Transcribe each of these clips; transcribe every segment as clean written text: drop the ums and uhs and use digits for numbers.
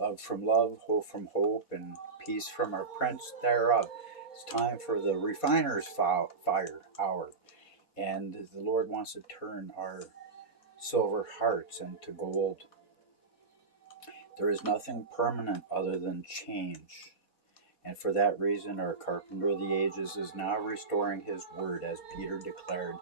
Love from love, hope from hope, and peace from our prince thereof. It's time for the refiner's fire hour. And the Lord wants to turn our silver hearts into gold. There is nothing permanent other than change. And for that reason, our carpenter of the ages is now restoring his word, as Peter declared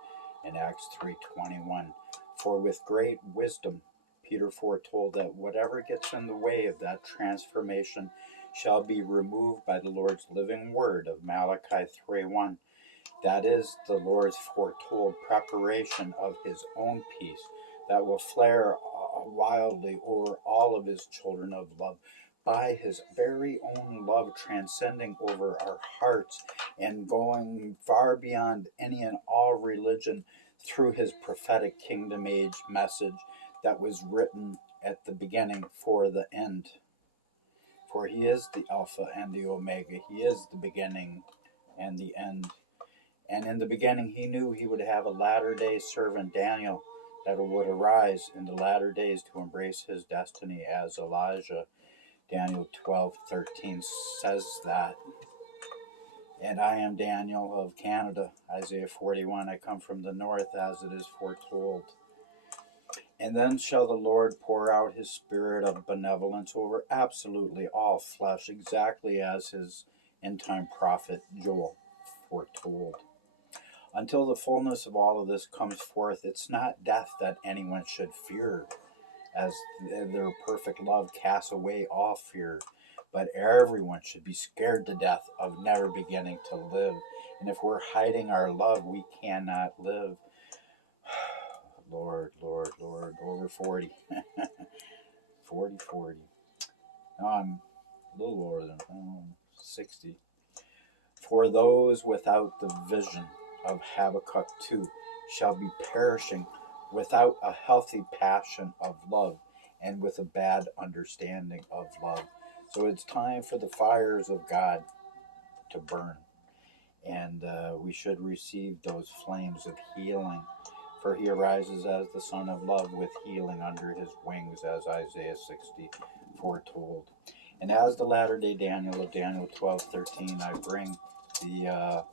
in Acts 3:21. For with great wisdom, Peter foretold that whatever gets in the way of that transformation shall be removed by the Lord's living word of Malachi 3:1. That is the Lord's foretold preparation of his own peace that will flare wildly over all of his children of love by his very own love, transcending over our hearts and going far beyond any and all religion through his prophetic kingdom age message that was written at the beginning for the end. For he is the Alpha and the Omega. He is the beginning and the end. And in the beginning, he knew he would have a latter-day servant, Daniel, that would arise in the latter days to embrace his destiny as Elijah. Daniel 12:13 says that. And I am Daniel of Canada, Isaiah 41. I come from the north, as it is foretold. And then shall the Lord pour out his spirit of benevolence over absolutely all flesh, exactly as his end-time prophet Joel foretold. Until the fullness of all of this comes forth, it's not death that anyone should fear, as their perfect love casts away all fear. But everyone should be scared to death of never beginning to live. And if we're hiding our love, we cannot live. Lord, Lord, Lord, over 40. 40. No, I'm a little lower than 60. For those without the vision of Habakkuk 2 shall be perishing without a healthy passion of love and with a bad understanding of love. So it's time for the fires of God to burn. And we should receive those flames of healing. For he arises as the Son of Love with healing under his wings, as Isaiah 60 foretold. And as the latter-day Daniel of Daniel 12:13, I bring the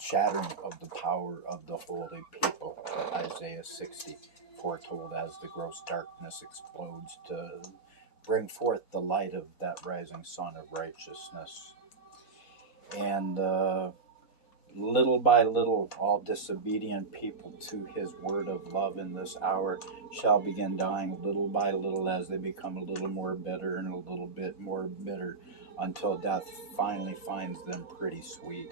shattering of the power of the holy people, Isaiah 60 foretold, as the gross darkness explodes to bring forth the light of that rising sun of righteousness. And little by little, all disobedient people to his word of love in this hour shall begin dying little by little as they become a little more bitter and a little bit more bitter until death finally finds them pretty sweet.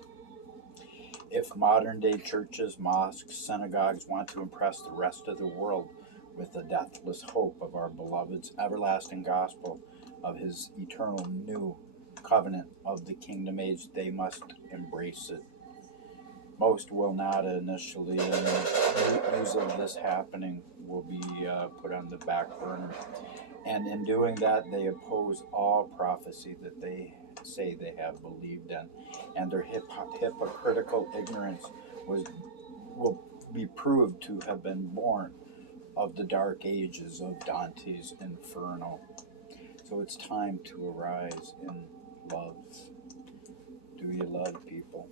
If modern day churches, mosques, synagogues want to impress the rest of the world with the deathless hope of our beloved's everlasting gospel of his eternal new covenant of the kingdom age, they must embrace it. Most will not initially, and news of this happening will be put on the back burner. And in doing that, they oppose all prophecy that they say they have believed in, and their hypocritical ignorance will be proved to have been born of the dark ages of Dante's Inferno. So it's time to arise in love. Do you love people?